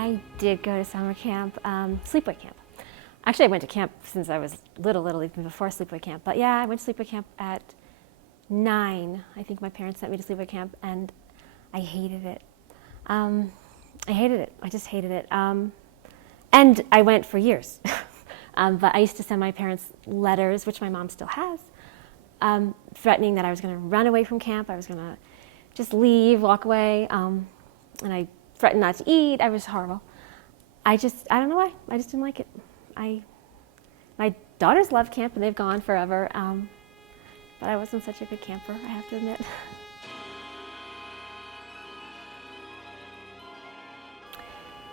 I did go to summer camp, sleepaway camp. Actually, I went to camp since I was little, even before sleepaway camp. But yeah, I went to sleepaway camp at 9. I think my parents sent me to sleepaway camp, and I hated it. I hated it. I just hated it. And I went for years. But I used to send my parents letters, which my mom still has, threatening that I was going to run away from camp. I was going to just leave, walk away. And I threatened not to eat. I was horrible. I don't know why. I just didn't like it. My daughters love camp and they've gone forever. But I wasn't such a good camper, I have to admit.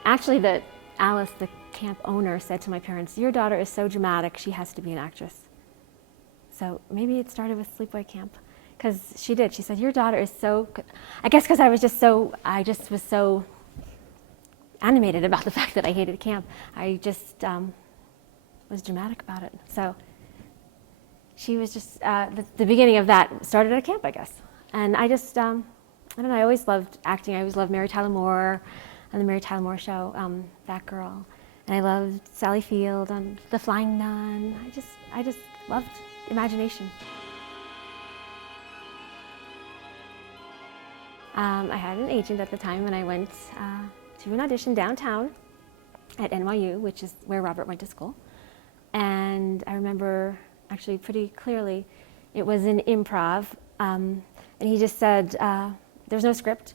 Actually, Alice, the camp owner, said to my parents, "Your daughter is so dramatic, she has to be an actress." So maybe it started with sleepaway camp, because she did. She said, "Your daughter is so," I guess because I just was so animated about the fact that I hated camp. I just was dramatic about it. So she was just, the beginning of that started at camp, I guess. And I just, I don't know, I always loved acting. I always loved Mary Tyler Moore and the Mary Tyler Moore Show, that girl. And I loved Sally Field on The Flying Nun. I just loved imagination. I had an agent at the time when I went to an audition downtown at NYU, which is where Robert went to school. And I remember actually pretty clearly, it was an improv, and he just said, there's no script.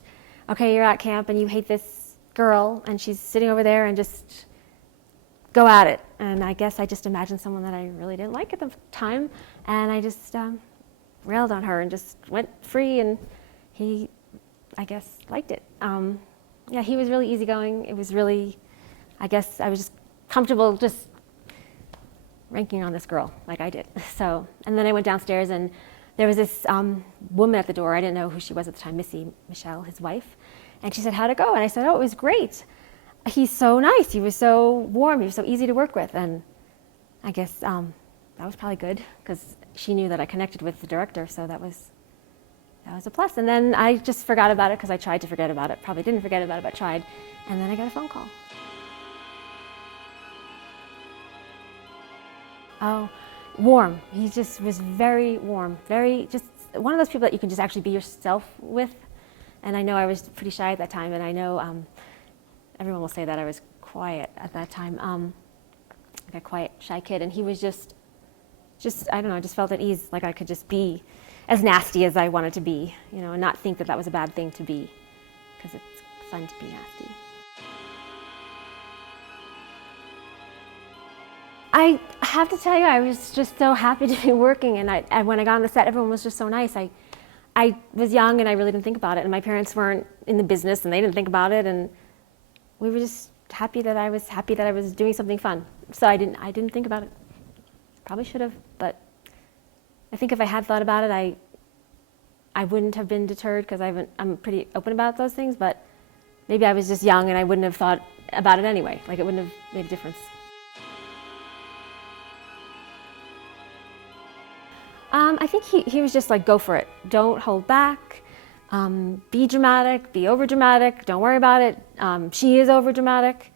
Okay, you're at camp and you hate this girl and she's sitting over there, and just go at it. And I guess I just imagined someone that I really didn't like at the time, and I just railed on her and just went free, and he, I guess, liked it. Yeah, he was really easygoing. It was really, I guess I was just comfortable just ranking on this girl like I did. So, and then I went downstairs and there was this woman at the door. I didn't know who she was at the time, Michelle, his wife. And she said, "How'd it go?" And I said, "Oh, it was great. He's so nice. He was so warm. He was so easy to work with." And I guess that was probably good, because she knew that I connected with the director, so that was a plus. And then I just forgot about it, because I tried to forget about it. Probably didn't forget about it, but tried. And then I got a phone call. Oh, warm. He just was very warm, very just one of those people that you can just actually be yourself with. And I know I was pretty shy at that time, and I know everyone will say that I was quiet at that time, like a quiet, shy kid. And he was just I don't know, I just felt at ease, like I could just be as nasty as I wanted to be, and not think that that was a bad thing to be, because it's fun to be nasty. I have to tell you, I was just so happy to be working, and when I got on the set, everyone was just so nice. I was young and I really didn't think about it, and my parents weren't in the business and they didn't think about it, and we were just happy that I was doing something fun. So I didn't think about it. Probably should have, but I think if I had thought about it, I wouldn't have been deterred, because I'm pretty open about those things, but maybe I was just young and I wouldn't have thought about it anyway. Like, it wouldn't have made a difference. I think he was just like, go for it. Don't hold back. Be dramatic, be over dramatic. Don't worry about it. She is over dramatic.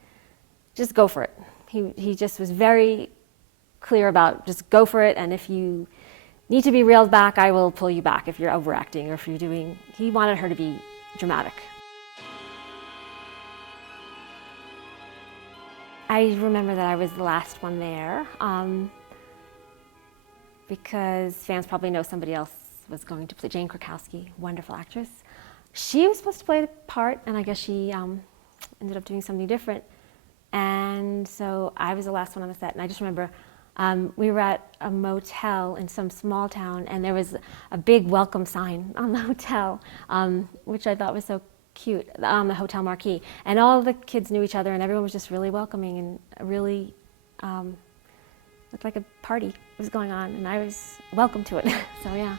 Just go for it. He just was very clear about just go for it. And if you need to be reeled back, I will pull you back if you're overacting or if you're doing. He wanted her to be dramatic. I remember that I was the last one there. Because fans probably know somebody else was going to play, Jane Krakowski, wonderful actress. She was supposed to play the part, and I guess she ended up doing something different. And so I was the last one on the set, and I just remember we were at a motel in some small town, and there was a big welcome sign on the hotel, which I thought was so cute, on the hotel marquee. And all the kids knew each other, and everyone was just really welcoming and really looked like a party was going on, and I was welcome to it. So yeah.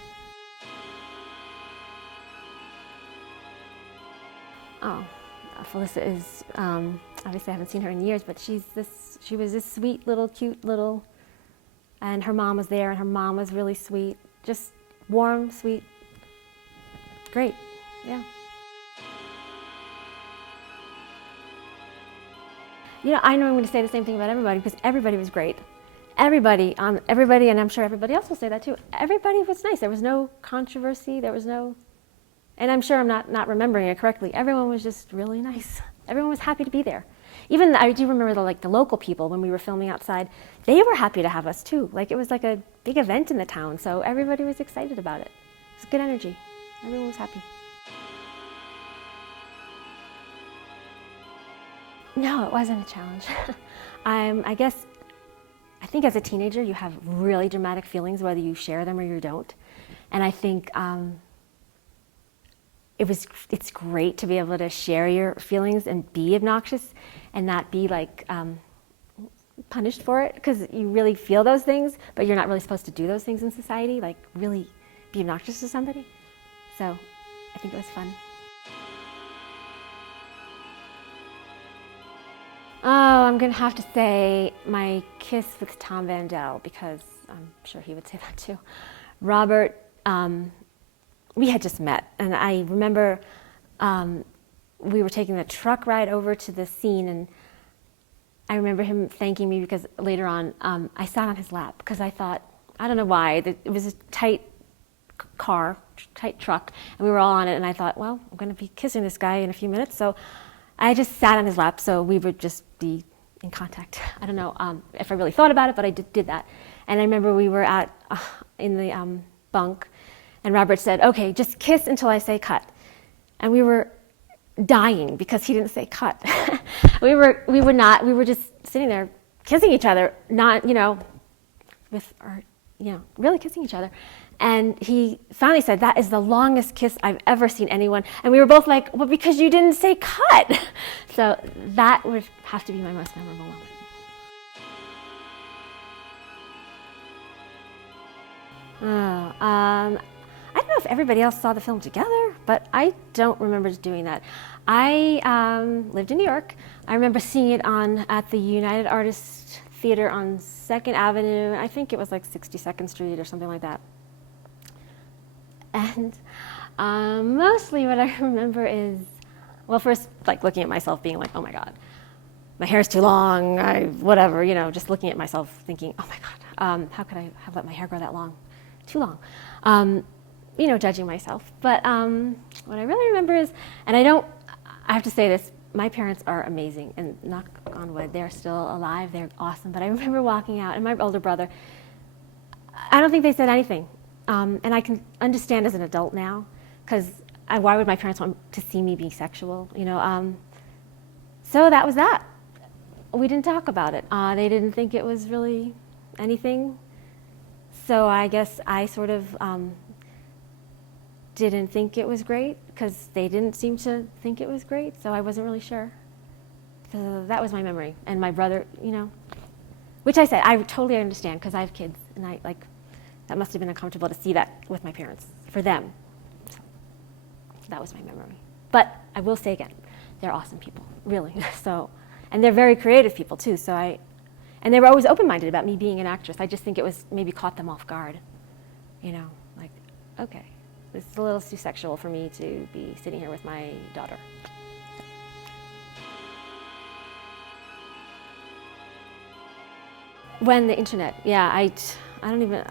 Oh, Felissa is obviously I haven't seen her in years, but she was this sweet little, cute little, and her mom was there, and her mom was really sweet, just warm, sweet, great, yeah. I know I'm going to say the same thing about everybody because everybody was great. Everybody, and I'm sure everybody else will say that too. Everybody was nice. There was no controversy. There was no, and I'm sure I'm not remembering it correctly. Everyone was just really nice. Everyone was happy to be there. Even I do remember the local people when we were filming outside. They were happy to have us too. Like it was like a big event in the town, so everybody was excited about it. It was good energy. Everyone was happy. No, it wasn't a challenge. I think as a teenager you have really dramatic feelings whether you share them or you don't. And I think it's great to be able to share your feelings and be obnoxious and not be punished for it, because you really feel those things, but you're not really supposed to do those things in society, like really be obnoxious to somebody. So I think it was fun. Oh, I'm going to have to say my kiss with Tom Vandell, because I'm sure he would say that too. Robert, we had just met, and I remember we were taking the truck ride over to the scene, and I remember him thanking me because later on I sat on his lap because I thought, I don't know why, it was a tight truck, and we were all on it, and I thought, well, I'm going to be kissing this guy in a few minutes, so I just sat on his lap so we would just be in contact. I don't know if I really thought about it, but I did that. And I remember we were in the bunk, and Robert said, okay, just kiss until I say cut. And we were dying because he didn't say cut. we were just sitting there kissing each other, not, really kissing each other. And he finally said, that is the longest kiss I've ever seen anyone. And we were both like, well, because you didn't say cut. So that would have to be my most memorable moment. I don't know if everybody else saw the film together, but I don't remember doing that. I lived in New York. I remember seeing it at the United Artists Theater on 2nd Avenue. I think it was like 62nd Street or something like that. And mostly what I remember is, well, first, looking at myself being like, oh my God, my hair's too long, whatever, just looking at myself thinking, oh my God, how could I have let my hair grow that long? Too long. Judging myself. But what I really remember is, and I have to say this, my parents are amazing, and knock on wood, they're still alive, they're awesome. But I remember walking out, and my older brother, I don't think they said anything. And I can understand as an adult now, because why would my parents want to see me be sexual? So that was that. We didn't talk about it. They didn't think it was really anything. So I guess I sort of didn't think it was great, because they didn't seem to think it was great, so I wasn't really sure. So that was my memory. And my brother, which I said, I totally understand, because I have kids, and that must have been uncomfortable to see that with my parents, for them. So that was my memory. But I will say again, they're awesome people, really. And they're very creative people too. And they were always open-minded about me being an actress. I just think it was maybe caught them off guard. Okay, this is a little too sexual for me to be sitting here with my daughter. When the internet, I don't even,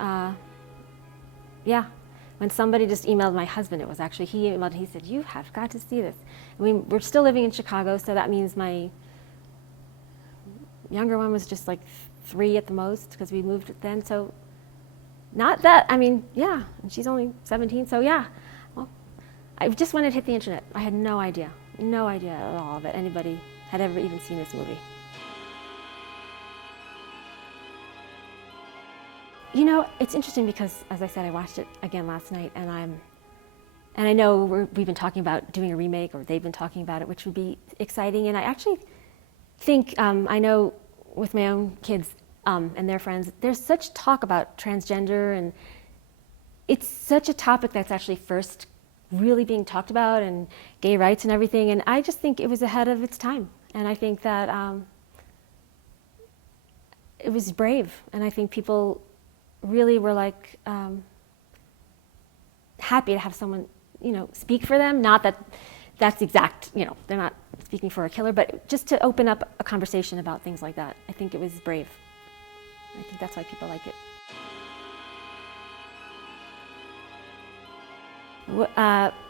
when somebody just emailed my husband, it was actually, he emailed, he said, you have got to see this. We're still living in Chicago, so that means my younger one was just 3 at the most, because we moved then, so not that, and she's only 17, so well, I just when it hit the internet, I had no idea at all that anybody had ever even seen this movie. It's interesting because, as I said, I watched it again last night, and I know we've been talking about doing a remake, or they've been talking about it, which would be exciting. And I actually think, I know with my own kids and their friends, there's such talk about transgender, and it's such a topic that's actually first really being talked about, and gay rights and everything. And I just think it was ahead of its time. And I think that it was brave, and I think people really were happy to have someone, speak for them. Not that that's exact, they're not speaking for a killer, but just to open up a conversation about things like that. I think it was brave. I think that's why people like it.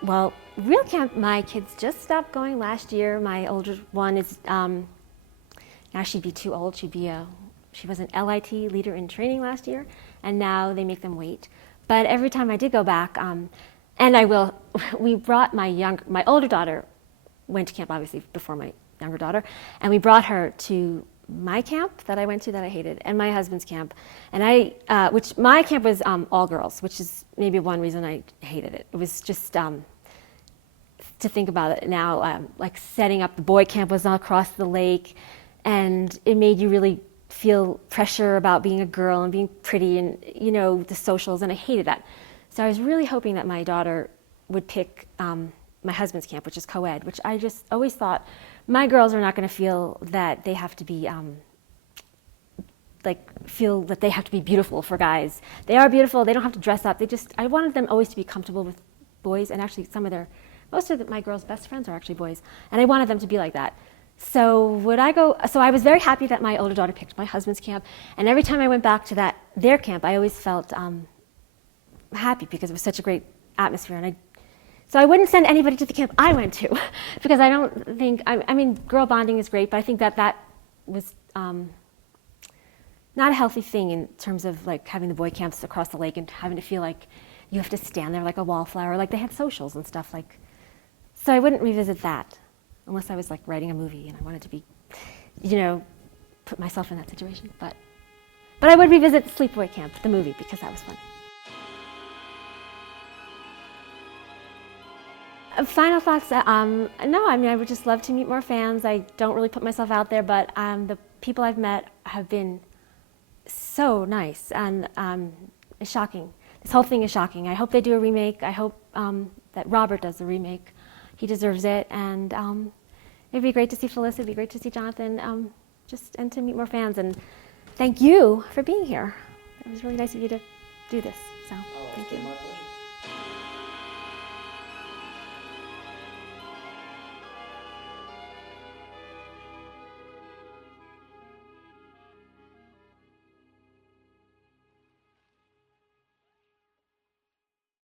Well, real camp, my kids just stopped going last year. My older one is, now she'd be too old. She was an LIT leader in training last year, and now they make them wait. But every time I did go back, we brought my older daughter went to camp obviously before my younger daughter, and we brought her to my camp that I went to that I hated, and my husband's camp, and which my camp was all girls, which is maybe one reason I hated it. It was just to think about it now, like setting up the boy camp was across the lake, and it made you really feel pressure about being a girl and being pretty and the socials, and I hated that. So I was really hoping that my daughter would pick my husband's camp, which is co-ed, which I just always thought my girls are not going to feel that they have to be feel that they have to be beautiful for guys. They are beautiful. They don't have to dress up. I wanted them always to be comfortable with boys, and actually most of my girls' best friends are actually boys, and I wanted them to be like that. So I was very happy that my older daughter picked my husband's camp, and every time I went back to their camp, I always felt happy because it was such a great atmosphere, and so I wouldn't send anybody to the camp I went to because I don't think, I mean, girl bonding is great, but I think that was not a healthy thing in terms of like having the boy camps across the lake and having to feel like you have to stand there like a wallflower, like they had socials and stuff like. So I wouldn't revisit that unless I was like writing a movie and I wanted to be, put myself in that situation. But I would revisit Sleepaway Camp, the movie, because that was fun. Final thoughts, no, I mean, I would just love to meet more fans. I don't really put myself out there, but the people I've met have been so nice, and it's shocking. This whole thing is shocking. I hope they do a remake. I hope that Robert does the remake. He deserves it, and it'd be great to see Felissa, it'd be great to see Jonathan, and to meet more fans, and thank you for being here. It was really nice of you to do this, so thank you.